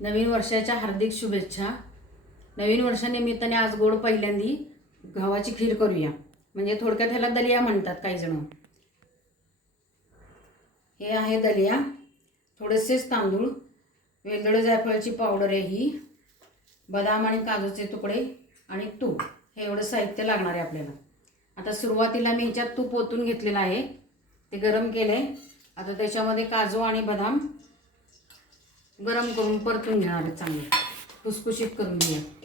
नवीन वर्षाच्या हार्दिक शुभेच्छा. नवीन वर्षानिमित्ताने आज गोड पहिल्यांदी गव्हाची खीर करूया. म्हणजे थोडक्यात ह्याला दलिया म्हणतात काही जण. हे आहे दलिया. थोडेसेच तांदूळ वेलदोडे जायफळाची पावडर आहे ही बदाम आणि काजूचे तुकडे आणि तूप. हे एवढं साहित्य लागणार आहे आपल्याला. आता सुरुवातीला मी ह्याच्यात तूप ओतून घेतलेलं आहे. ते गरम केलं आहे आता त्याच्यामध्ये काजू आणि बदाम गरम करून परतून घेणार आहे चांगले करून घेऊया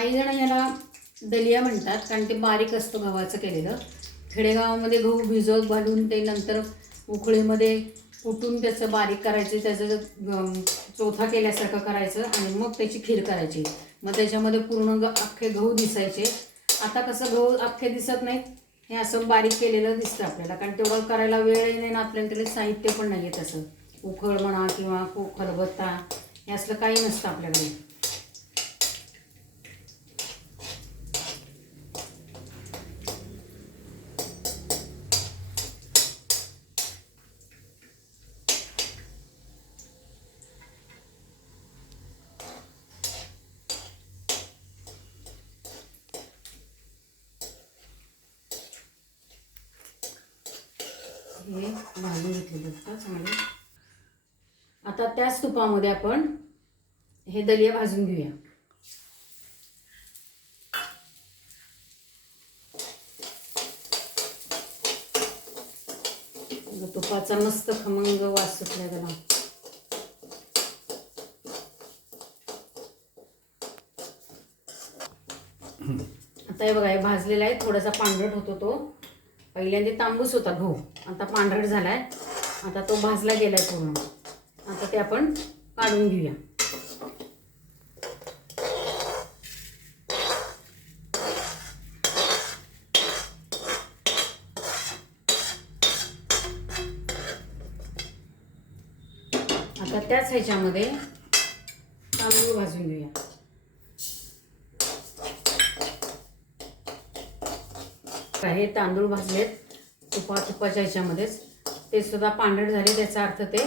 काही जण याला दलिया म्हणतात कारण ते बारीक असतं गव्हाचं केलेलं. खेडेगावामध्ये गहू भिजवत घालून ते नंतर उकळीमध्ये कुटून त्याचं बारीक करायचे त्याचं ग- चोथा केल्यासारखं करायचं आणि मग त्याची खीर करायची. मग त्याच्यामध्ये पूर्ण ग अख्खे गहू दिसायचे. आता कसं गहू अख्खे दिसत नाहीत हे असं बारीक केलेलं दिसतं आपल्याला कारण तेवढं करायला वेळही नाही ना आपल्याला त्याला साहित्य पण नाही आहे तसं. उखळ म्हणा किंवा को खलबत्ता हे असलं काही नसतं आपल्याकडे. हे भाजून घेतलेलं असतात चांगले. आता त्याच तुपामध्ये आपण हे दलिया भाजून घेऊया. तुपाचा मस्त खमंग वास सुटला त्याला. आता हे बघा हे भाजलेला आहे थोडासा पांढरट होतो तो. पहिल्यांदा तांबूस होता गहू. आता पांढरट झालाय. आता तो भाजला गेलाय पूर्ण. आता ते आपण काढून घेऊया. आता त्याच ह्याच्यामध्ये तांदूळ भाजून घेऊया. हे तांदूळ भाजलेत तुपा तुपाच्या ह्याच्यामध्येच. ते सुद्धा पांढरट झाले त्याचा अर्थ ते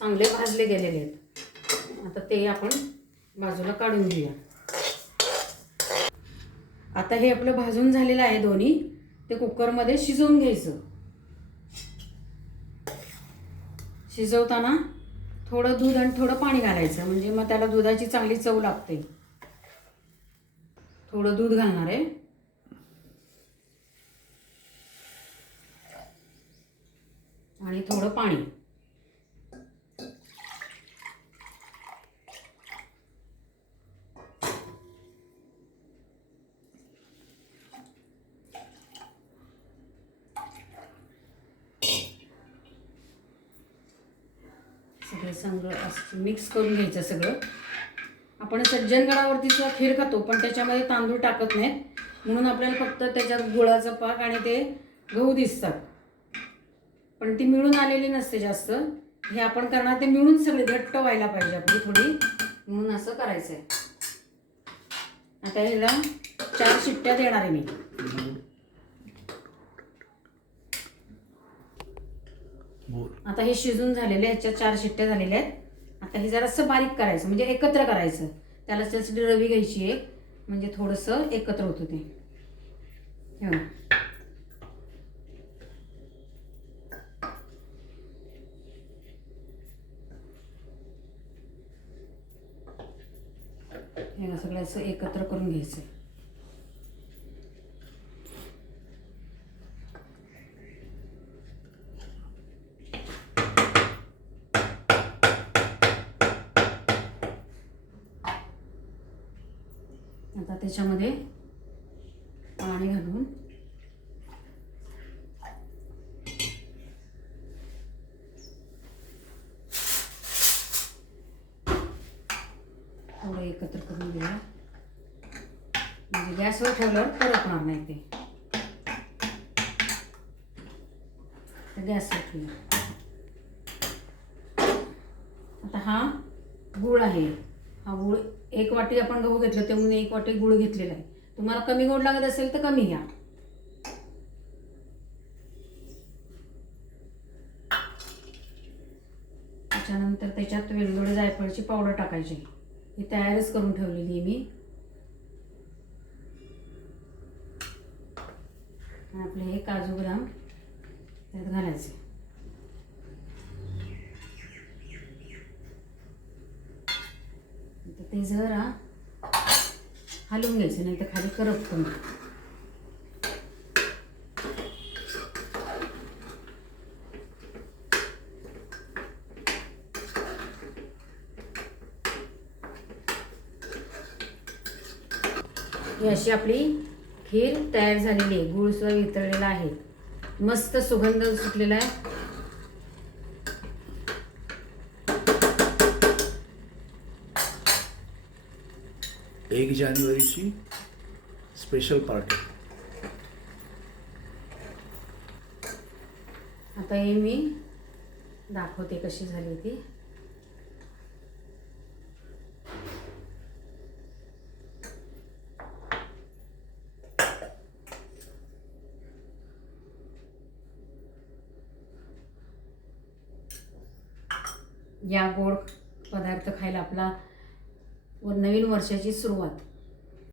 चांगले भाजले गेलेले आहेत. आता ते आपण बाजूला काढून घेऊया. आता हे आपलं भाजून झालेलं आहे दोन्ही. ते कुकरमध्ये शिजवून घ्यायचं. शिजवताना थोडं दूध आणि थोडं पाणी घालायचं. म्हणजे मग त्याला दुधाची चांगली चव लागते. थोडं दूध घालणार आहे. आणि थोडं पाणी. सगळं सगळं असं मिक्स करून घ्यायचं सगळं. आपण सज्जनगडावरतीच खीर खातो पण त्याच्यामध्ये तांदूळ टाकत नाहीत. म्हणून आपल्याला फक्त त्याच्यात गुळाचा पाक आणि ते गहू दिसतात. पण ती मिळून आलेली नसते जास्त. हे आपण करणार ते मिळून सगळी घट्ट व्हायला पाहिजे आपली थोडी. म्हणून असं करायचं आहे आता ह्याला चार शिट्ट्या देणार आहे मी. आता हे शिजून झालेले ह्याच्या चार शिट्ट्या झालेल्या आहेत. आता हे जरासं बारीक करायचं म्हणजे एकत्र करायचं. त्याला त्यासाठी रवी घ्यायची एक म्हणजे थोडंसं एकत्र होतं ते. हे सगळं असं एकत्र करून घ्यायचं. आता त्याच्यामध्ये पाणी घालून थोडं एकत्र करून घेऊया. म्हणजे गॅसवर ठेवल्यावर परतणार नाही ते गॅसवर ठेवूया. आता हा गुळ आहे. हा गुळ एक वाटी आपण गहू घेतलं त्यामुळे एक वाटी गुळ घेतलेला आहे. तुम्हाला कमी गोड लागत असेल तर कमी घ्या. त्याच्यानंतर त्याच्यात वेलदोडे जायफळची पावडर टाकायची. ही तयारच करून ठेवलेली आहे मी. आपले हे काजू बदाम त्यात घालायचे. ते जरा हलवून घ्यायचं नाही तर खाली करपतो ही अशी आपली खीर तयार झालेली आहे. गुळ सुद्धा वितळलेला आहे. मस्त सुगंध सुटलेला आहे. एक जानेवारीची स्पेशल पार्टी आता हे मी दाखवते कशी झाली ती. या गोड पदार्थ खायला आपला व नवीन वर्षाची सुरुवात.